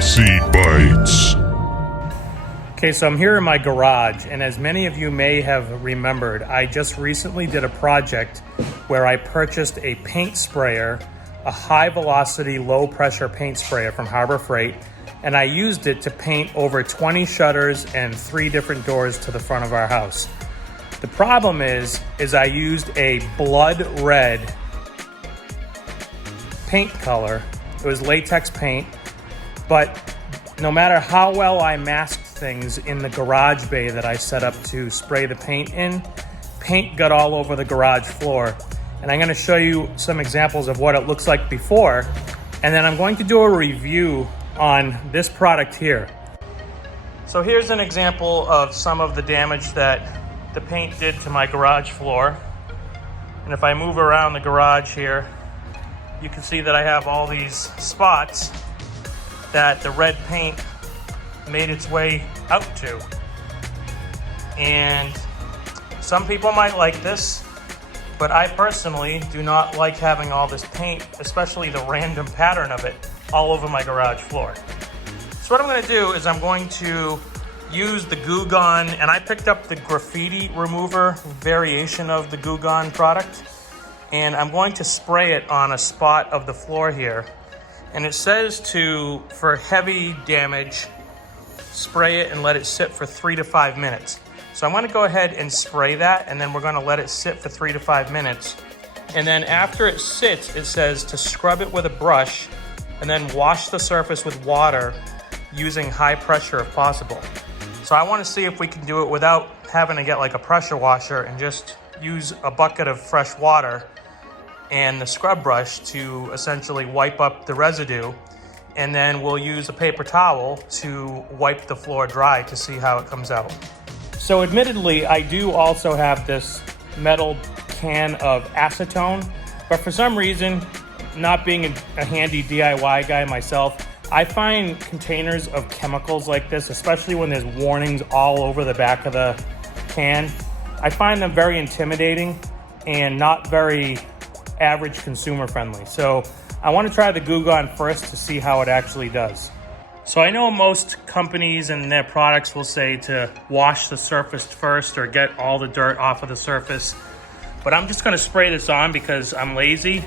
Saucy Bites. Okay, so I'm here in my garage, and as many of you may have remembered, I just recently did a project where I purchased a paint sprayer, a high velocity, low pressure paint sprayer from Harbor Freight, and I used it to paint over 20 shutters and 3 different doors to the front of our house. The problem is I used a blood red paint color. It was latex paint, but no matter how well I masked things in the garage bay that I set up to spray the paint in, paint got all over the garage floor. And I'm gonna show you some examples of what it looks like before, and then I'm going to do a review on this product here. So here's an example of some of the damage that the paint did to my garage floor. And if I move around the garage here, you can see that I have all these spots that the red paint made its way out to. And some people might like this, but I personally do not like having all this paint, especially the random pattern of it, all over my garage floor. So what I'm gonna do is I'm going to use the Goo Gone, and I picked up the Graffiti remover variation of the Goo Gone product, and I'm going to spray it on a spot of the floor here. And it says for heavy damage, spray it and let it sit for 3 to 5 minutes. So I'm gonna go ahead and spray that, and then we're gonna let it sit for 3 to 5 minutes. And then after it sits, it says to scrub it with a brush and then wash the surface with water using high pressure if possible. So I wanna see if we can do it without having to get like a pressure washer and just use a bucket of fresh water and the scrub brush to essentially wipe up the residue, and then we'll use a paper towel to wipe the floor dry to see how it comes out. So admittedly, I do also have this metal can of acetone, but for some reason, not being a handy DIY guy myself, I find containers of chemicals like this, especially when there's warnings all over the back of the can, I find them very intimidating and not very average consumer friendly. So I want to try the Goo Gone first to see how it actually does. So I know most companies and their products will say to wash the surface first or get all the dirt off of the surface, but I'm just going to spray this on because I'm lazy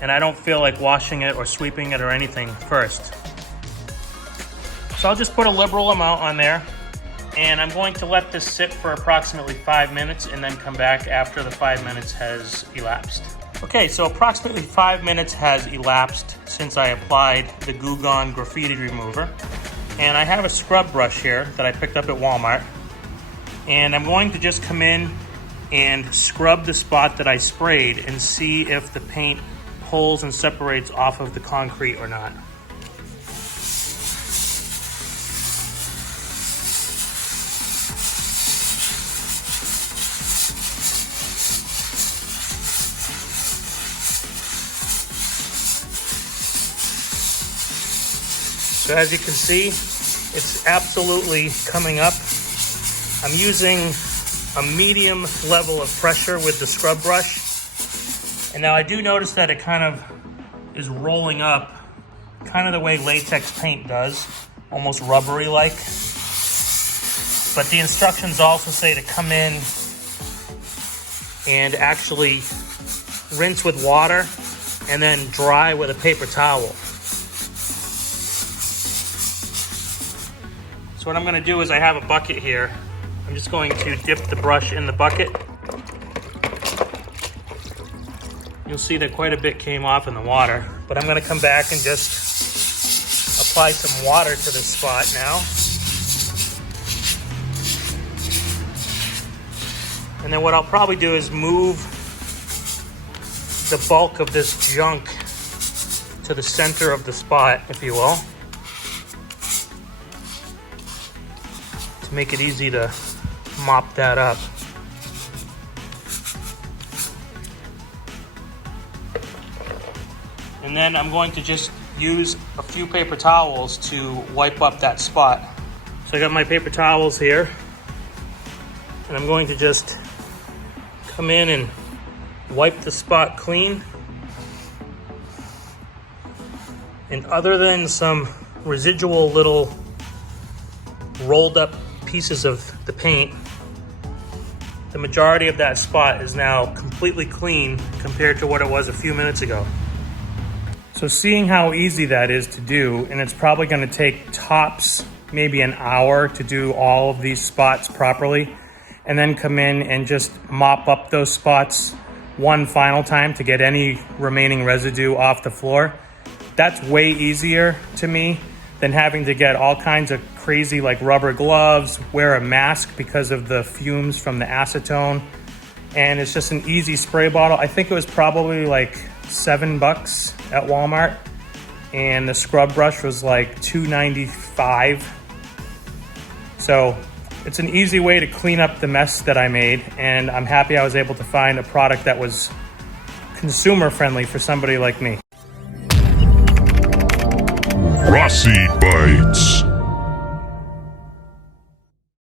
and I don't feel like washing it or sweeping it or anything first. So I'll just put a liberal amount on there, and I'm going to let this sit for approximately 5 minutes and then come back after the 5 minutes has elapsed. Okay, so approximately 5 minutes has elapsed since I applied the Goo Gone Graffiti remover. And I have a scrub brush here that I picked up at Walmart. And I'm going to just come in and scrub the spot that I sprayed and see if the paint pulls and separates off of the concrete or not. So as you can see, it's absolutely coming up. I'm using a medium level of pressure with the scrub brush. And now I do notice that it kind of is rolling up, kind of the way latex paint does, almost rubbery like. But the instructions also say to come in and actually rinse with water and then dry with a paper towel. So what I'm gonna do is I have a bucket here. I'm just going to dip the brush in the bucket. You'll see that quite a bit came off in the water, but I'm gonna come back and just apply some water to this spot now. And then what I'll probably do is move the bulk of this junk to the center of the spot, if you will, to make it easy to mop that up. And then I'm going to just use a few paper towels to wipe up that spot. So I got my paper towels here, and I'm going to just come in and wipe the spot clean. And other than some residual little rolled up pieces of the paint, the majority of that spot is now completely clean compared to what it was a few minutes ago. So seeing how easy that is to do, and it's probably going to take tops maybe an hour to do all of these spots properly, and then come in and just mop up those spots one final time to get any remaining residue off the floor. That's way easier to me than having to get all kinds of crazy like rubber gloves, wear a mask because of the fumes from the acetone. And it's just an easy spray bottle. I think it was probably like $7 at Walmart. And the scrub brush was like $2.95. So it's an easy way to clean up the mess that I made. And I'm happy I was able to find a product that was consumer friendly for somebody like me. Graffiti Bites.